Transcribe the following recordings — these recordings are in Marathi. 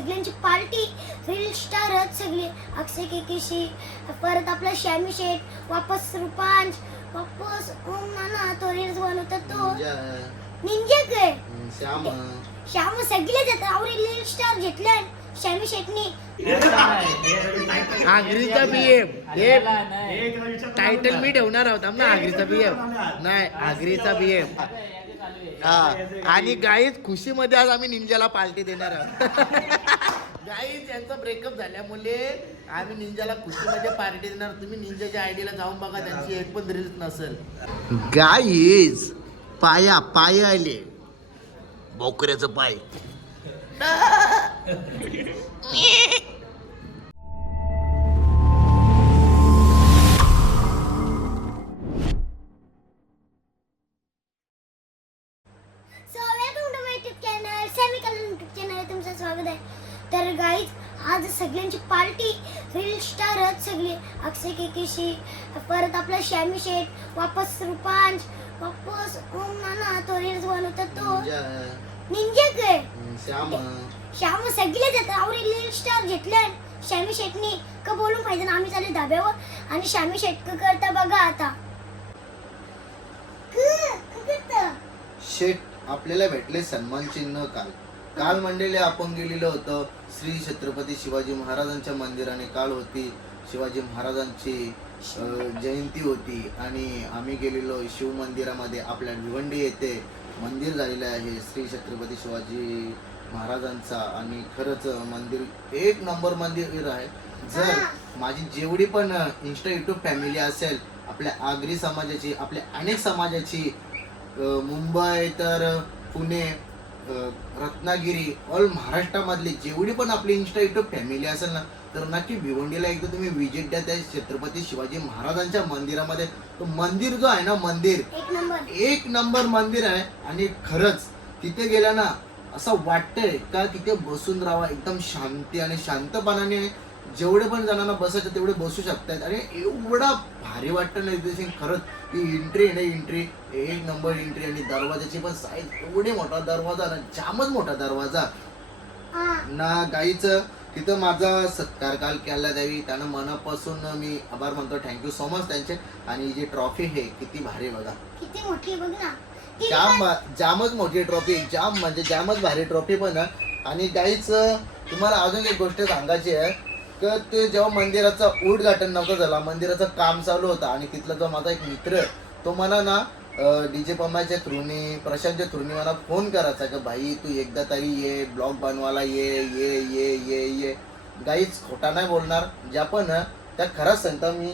सगळ्यांची पार्टी रील स्टारच सगळे अक्षय केकेशी परत आपला श्यामी शेठ वापस रुपांश वापस ओम नाना तो रील्स बनवतात तो निंजा काय श्याम सगळे जातात आवडी रील स्टार घेतले श्यामी शेठनी आगरीचा बीएम हे टायटल मी ठेवणार आहोत ना आगरीचा बीएम नाही आगरीचा बीएम आणि गाईज खुशीमध्ये आज आम्ही निंजाला पार्टी देणार आहोत गाईज यांचा ब्रेकअप झाल्यामुळे आम्ही निंजाला खुशीमध्ये पार्टी देणार. तुम्ही निंजाच्या आयडीला जाऊन बघा त्यांची एक पण रील्स नसेल. गाईज पाय आले बोकऱ्याचं पाय तुमचं स्वागत आहे. तर गाईज आज सगळ्यांची पार्टी रील स्टारच सगळे अक्षय केकेशी परत आपला श्यामी शेठ वापस रुपांश वापस ओम नाना तो रील्स बनवतात तो निंजा काय श्याम सगळे जातात आवडी रील स्टार घेतले श्यामी शेठनी का बोलून पाहिजे ना आम्ही चालले धाब्यावर आणि श्यामी शेठ करता बघा आता शेठ आपल्याला भेटले सन्मान चिन्ह काल मंडळी आपण गेलेलो होतो श्री छत्रपती शिवाजी महाराजांच्या मंदिराने. काल होती शिवाजी महाराजांची जयंती होती आणि आम्ही गेलेलो शिव मंदिरामध्ये आपल्या भिवंडी येथे मंदिर झालेलं आहे श्री छत्रपती शिवाजी महाराजांचा आणि खरंच मंदिर एक नंबर मंदिर आहे. जर माझी जेवढी पण इंस्टा युट्यूब फॅमिली असेल आपल्या आगरी समाजाची आपल्या अनेक समाजाची मुंबई तर पुणे रत्नागिरी ऑल महाराष्ट्रामधली जेवढी पण आपली इंस्टा युट्यूब फॅमिली असेल ना तर नक्की भिवंडीला एकदा तुम्ही विजिट द्या त्या छत्रपती शिवाजी महाराजांच्या मंदिरामध्ये. तो मंदिर जो आहे ना मंदिर एक नंबर मंदिर आहे आणि खरंच तिथे गेल्या ना असं वाटतंय का तिथे बसून राहावा एकदम शांती आणि शांतपणाने जेवढे पण जणांना बसायचं तेवढे बसू शकतात आणि एवढा भारी वाटतं ना तिथे खरंच ती एंट्री एक नंबर एंट्री आणि दरवाजाची पण साईज एवढी मोठा दरवाजा ना जामच मोठा दरवाजा ना गाईच. तिथं माझा सत्कार काल केला द्यावी त्यानं मनापासून मी आभार मानतो. थँक्यू सो मच त्यांचे. आणि जी ट्रॉफी आहे किती भारी बघा किती मोठी बघ ना जामच मोठी ट्रॉफी जामच भारी ट्रॉफी पण आहे. आणि गाईच तुम्हाला अजून एक गोष्ट सांगायची आहे तर ते जेव्हा मंदिराचं उद्घाटन नव्हतं झाला मंदिराचं काम चालू होतं आणि तिथला जो माझा एक मित्र तो मला ना डीजे पम्माच्या थ्रूनी प्रशांतच्या थ्रूनी मला फोन करायचा की भाई तू एकदा तरी ये ब्लॉग बनवायला ये गाईच खोटा नाही बोलणार ज्या पण त्या खरंच सांगता मी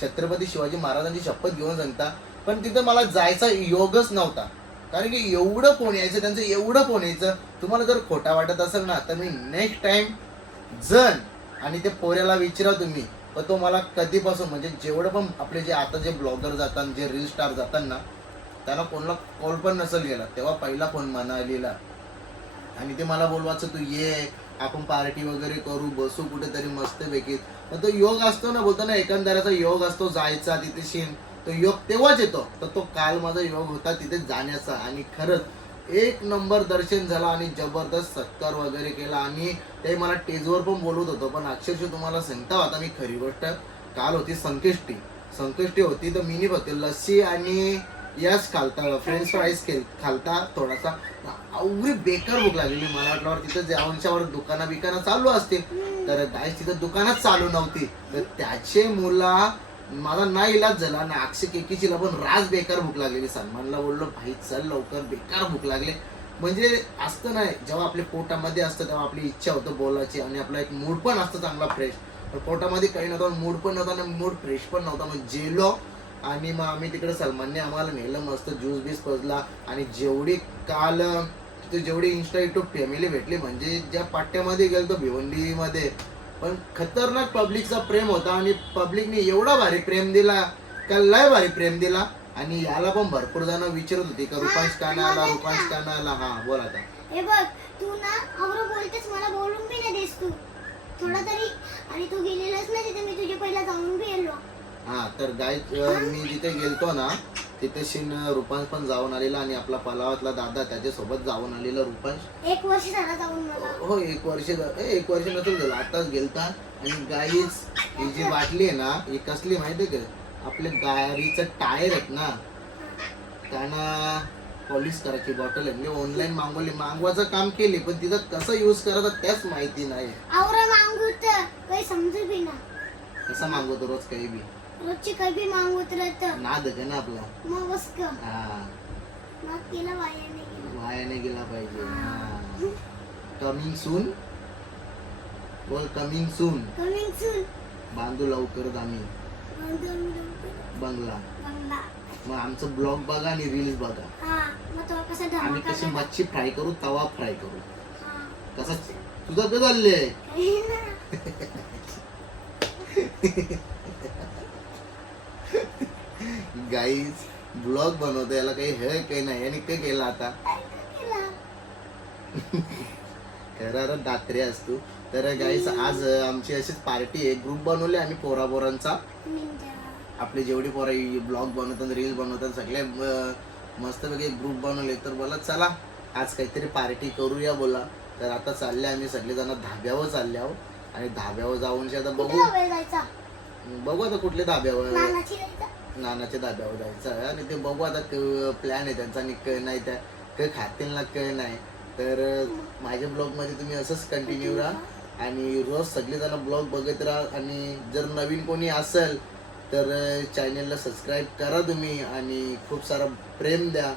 छत्रपती शिवाजी महाराजांची शपथ घेऊन सांगता. पण तिथं मला जायचा योगच नव्हता कारण की एवढं कोण यायचं त्यांचं एवढं कोण यायचं. तुम्हाला जर खोटा वाटत असेल ना तर मी नेक्स्ट टाइम जण आणि ते पोऱ्याला विचारा तुम्ही पण तो मला कधीपासून म्हणजे जेवढं पण आपले जे आता जे ब्लॉगर जातात जे रील स्टार जातात ना त्यांना कोणाला कॉल पण नसेल गेला तेव्हा पहिला फोन मनालीला आणि ते मला बोलवायचं तू ये आपण पार्टी वगैरे करू बसू कुठेतरी मस्तपैकी. पण तो योग असतो ना बोलतो ना एकंदराचा योग असतो जायचा तिथे शीन तो योग तेव्हाच येतो. तर तो काल माझा योग होता तिथे जाण्याचा आणि खरंच एक नंबर दर्शन झाला आणि जबरदस्त सत्कार वगैरे केला आणि ते मला स्टेजवर पण बोलवत होतो. पण अक्षरशः तुम्हाला सांगता आता मी खरी गोष्ट काल होती संकष्टी होती तर मी होते लस्सी आणि यस खालता फ्रेंच फ्राईज खालता थोडासा एवढी बेकार भूक लागलेली. मला वाटल्यावर तिथं जेवणच्यावर दुकानं चालू असतील तर गाईस तिथं दुकानच चालू नव्हती तर त्याचे मुला माझा ना इलाज झाला ना अक्षय केकीचीला पण राज बेकार भूक लागलेली. सलमानला बोललो भाई चल लवकर बेकार भूक लागले. म्हणजे असतं नाही जेव्हा आपल्या पोटामध्ये असतं तेव्हा आपली इच्छा होतं बोलायची आणि आपला एक मूड पण असतं चांगला फ्रेश. पण पोटामध्ये काही नव्हतं मूड पण नव्हता आणि मूड फ्रेश पण नव्हता. मग जेलो आणि मग आम्ही तिकडे सलमानने आम्हाला नेलं मस्त ज्यूस बीस पजला आणि जेवढी काल तिथे जेवढी इंस्टा युट्यूब फॅमिली भेटली म्हणजे ज्या पाट्यामध्ये गेलो भिवंडीमध्ये पण खतरनाक पब्लिकचा प्रेम होता आणि पब्लिकने एवढा भारी प्रेम दिला का लय भारी प्रेम दिला. आणि याला पण भरपूर जण विचारत होते का रुपांश का नाही आला. हा बोल आता हे बघ तू ना आवरो बोलतेस मला बोलून बी नाही देस तू थोडा तरी आणि तू गेलेलास ना तिथे मी तुझे पहिला जाऊन बी येलो. हा तर गाय मी जिथे गेलतो ना तिथे शिन रुपांश पण जाऊन आलेला आणि आपला पलावातला दादा त्याच्यासोबत जाऊन आलेला रुपांश. 1 वर्ष झाला जाऊन मला. हो 1 वर्ष 1 वर्ष नसेल झालं, आताच गेलता. आणि गाईच ही जी बाटली आहे ना ही कसली माहिती आहे का, आपल्या गाडीचं टायर आहेत ना त्यांना पॉलिश करायची बॉटल आहे. ऑनलाईन मागवायचं काम केली पण तिचं कसं यूज करायचं त्याच माहिती नाही. आवरा मागवत काही समजू बी ना. कसं मागवतो रोज काही बी रोजची काही बी मागवत राहतं. नाद आहे ना आपला. मग बस का हा मग तिला वाया नाही गेला. वाया नाही गेला पाहिजे. कमिंग सून बोल, कमिंग सून. Coming soon. बांधू लवकरच आम्ही बंगला. बंगला. मग आमचं ब्लॉग बघा आणि रील्स बघा. हा मग तो कसा आम्ही धमाका कशी झाला. मच्छी फ्राय करू, तवा फ्राय करू. हा. कसा तुझं काय चाललंय? काही ना. गाईज ब्लॉग बनवतो याला काही हे काही नाही आणि काय केलं आता काय केला? खरं दात्रे असतो. तर गाईज आज आमची अशीच पार्टी आहे. ग्रुप बनवले आम्ही पोरांचा. निंजा. आपले जेवढी पोरं ब्लॉग बनवतात रील बनवतात सगळे मस्तपैकी ग्रुप बनवले. तर बोला चला आज काहीतरी पार्टी करूया बोला. तर आता चालले आम्ही सगळेजण धाब्यावर चालले आहोत आणि धाब्यावर जाऊन आता बघू कुठला वेळ जायचा? बघू आता कुठल्या धाब्यावर. नानाची जायचा. नानाच्या धाब्यावर जायचं आहे आणि ते बघू आता प्लॅन आहे त्यांचा आणि काय नाही त्या काय खातील ना काय नाही. तर माझ्या ब्लॉगमध्ये तुम्ही असंच कंटिन्यू राहा आणि रोज सगळेजण ब्लॉग बघत राहा. आणि जर नवीन कोणी असेल तर चॅनलला सबस्क्राईब करा तुम्ही आणि खूप सारा प्रेम द्या.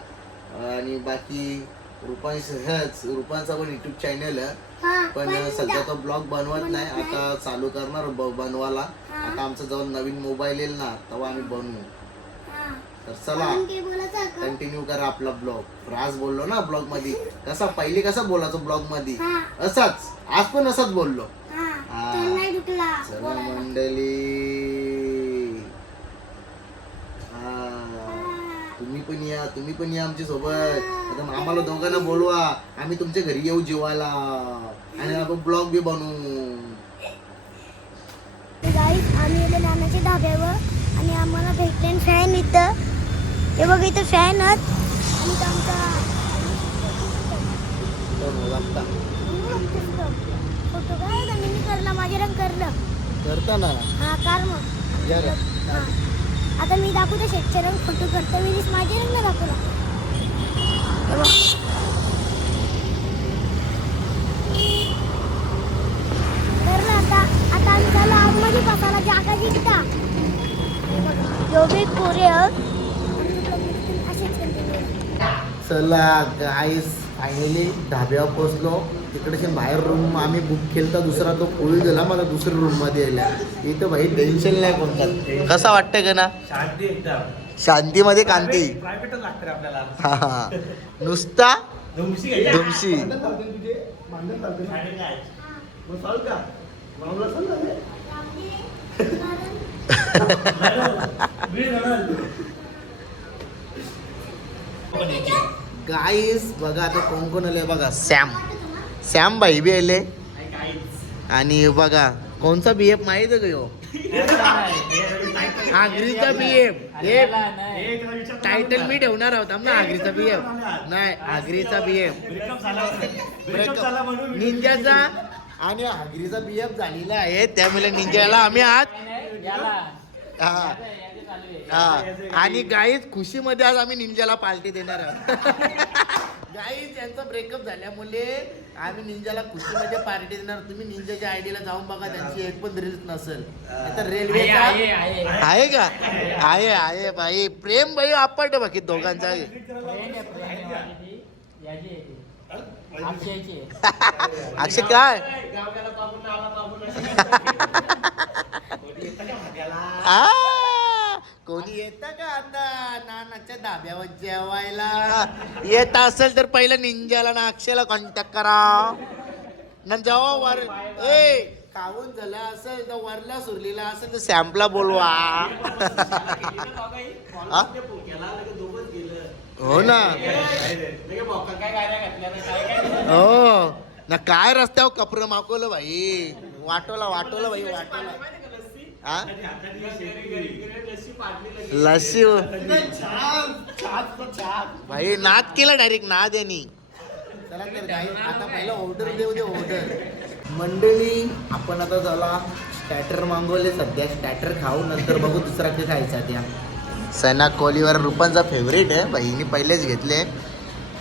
आणि बाकी रुपांचा पण युट्यूब चॅनल आहे हा, पण पण सध्या तो ब्लॉग बनवत नाही. बनवत आता चालू करणार बनवायला. हा. आता आमचा जेव्हा नवीन मोबाईल येईल ना तेव्हा आम्ही बनवू. हा. तर चला अजून काही बोलायचं का? कंटिन्यू करा आपला ब्लॉग. आज बोललो ना ब्लॉग मध्ये कसा पहिले कसा बोलायचो ब्लॉग मध्ये हा. असाच आज पण असंच बोललो. हा. हा. तो नाही दुखला चला बोलायला. मंडळी तुम्ही पण या आमच्या सोबत. आता आम्हाला दोघांना बोलवा आम्ही तुमच्या घरी येऊ जेवायला आणि आपण ब्लॉग बी बनवू. गाईस आम्ही आलो नानाच्या धाब्यावर आणि आम्हाला भेटले फॅन इथं. हे बघ इथं फॅन आणि इथं आमचा फोटो काय मी करला माझे रंग करलं करता ना हा कार मग या रे. हा. आता मी दाखवते शेतचे रंग फोटो करतो मी माझे रंग नाही दाखवला. हे बघ. करलं आता आता आम्ही चाललो आतमध्ये बसायला जागा जिंकता. जो बी पोरे असेच कंटिन्यू. चला गाईस फायनली धाब्यावर पोचलो. तिकडे बाहेर रूम आम्ही बुक केलता दुसरा तो फुल झाला मला दुसऱ्या रूम मध्ये यायला. इथं भाई टेन्शन नाही कोणता. कसा वाटतंय का ना शांती एकदम शांतीमध्ये कांती. प्रायव्हेटच लागतं आपल्याला. हा नुसता धुमशी धुमशी. गाईस बघा आता कोण कोण आले बघा. सॅम भाई बी आले आणि बघा कोणचा बीएफ माहित आहे का ह्यो? आगरीचा बीएफ. हे टायटल मी ठेवणार आहोत ना आगरीचा बीएफ नाही आगरीचा बीएफ निंजाचा आणि आगरीचा बीएफ झालेला आहे त्यामुळे निंजाला आम्ही आज हा हा. आणि गाईज खुशीमध्ये आज आम्ही निंजाला पार्टी देणार आहोत. गाईज यांचा ब्रेकअप झाल्यामुळे आम्ही निंजाला खुशीमध्ये पार्टी देणार. तुम्ही निंजाच्या आयडीला जाऊन बघा त्यांची एक पण रील्स नसेल. तर रेल्वे आहे का आहे भाई प्रेम भाई आपट बाकी दोघांचा अक्षय काय कोणी येतं का आता नानाच्या धाब्यावर जेवायला? येत असेल तर पहिलं निंजाला ना अक्षयला कॉन्टॅक्ट करा ना. जेव्हा वर ए खाऊन झालं असेल तर वरला सुरलीला असेल तर सॅम्पला बोलवा. हो ना हो ना काय रस्त्यावर कपडं मागवलं भाई. वाटोला भाई वाटोला. हा लस्सी भाई नाद केला डायरेक्ट नाद यांनी. चला तर guys, आता पहिला ऑर्डर देऊ दे ऑर्डर. मंडळी आपण आता झाला स्टॅटर मागवले सध्या. स्टॅटर खाऊ नंतर बघू दुसरा काही खायचा त्या. सना कोलीवर रुपांचा फेवरेट आहे बहिणी पहिलेच घेतले.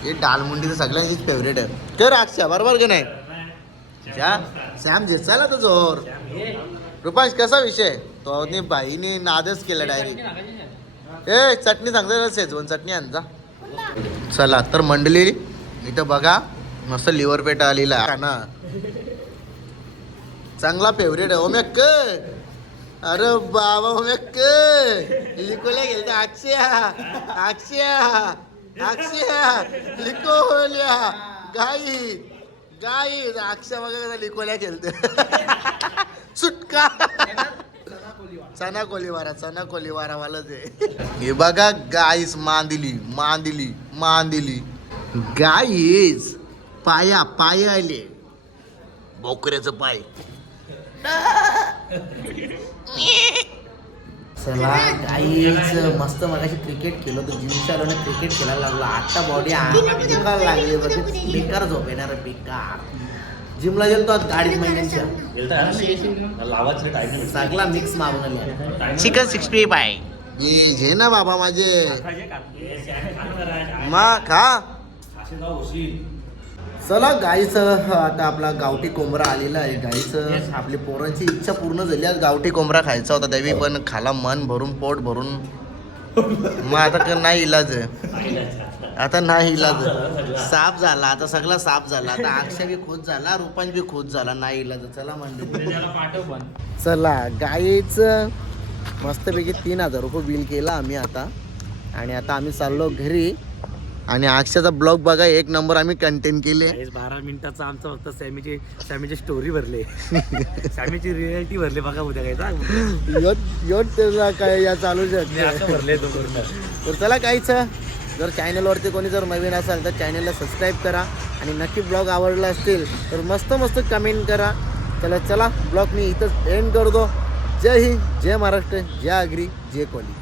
हे डालमुंडी तर सगळ्यांचीच फेवरेट आहे. कर अक्षा बरोबर का नाही. सॅम झेचायला तर जोर. रुपांश कसा विषय तो बाईने नादच केला डायरेक्ट. ए चटणी सांगता शेजवण चटणी आणजा. चला तर मंडळी इथं बघा मस्त लिव्हर पेट आलेला आहे ना. चांगला फेवरेट आहे ओम्या क. अरे बाबा ओम्या क लिकोल्या गेल अक्षया अक्षया अक्षया लिकोल्या गाई गाई अक्षय बघा कसा लिकोल्या खेळते. सुटका चना कोलीवारा वाला ते. हे बघा गाईस मांदिली मांदिली मांदिली गाईस पाया पाया आले बोकऱ्याचं पाय. चला गाईच मस्त मगाशी क्रिकेट केलं तर जिमच्या क्रिकेट खेळायला लागलो. आता बॉडी दुखायला लागली बेकार झोप येणार बेकार. जिमला गेलतो आज गाडीत महिन्यांच्या सगळा मिक्स मागून चिकन 65 आहे. ये घे ना बाबा माझे मा खा. चला गाईचं आता आपला गावठी कोंबडा आलेला आहे. गाईचं आपली पोरांची इच्छा पूर्ण झाली. आज गावठी कोंबडा खायचा होता त्यावेळी पण खाला मन भरून पोट भरून. मग आता नाही इलाज आहे. आता नाही इलाज. साफ झाला आता सगळा साफ झाला. आता अक्षय बी खुश झाला रुपांश बी खुश झाला. नाही इलाज. चला म्हणले चला गाईच मस्तपैकी 3000 रुपये बिल केला आम्ही आता. आणि आता आम्ही चाललो घरी. आणि अक्षयचा ब्लॉग बघा एक नंबर आम्ही कंटेंट केले. 12 मिनिटाचा आमचा फक्त सॅमीची स्टोरी भरले. सॅमीची रियालिटी भरले बघा उद्या काय या चालू भरले. तर चला काहीच जर चॅनलवरती कोणी जर नवीन असाल तर चॅनलला सबस्क्राईब करा. आणि नक्की ब्लॉग आवडला असतील तर मस्त मस्त कमेंट करा. चला ब्लॉग मी इथंच एंड करतो. जय हिंद जय महाराष्ट्र जय आगरी जय कोली.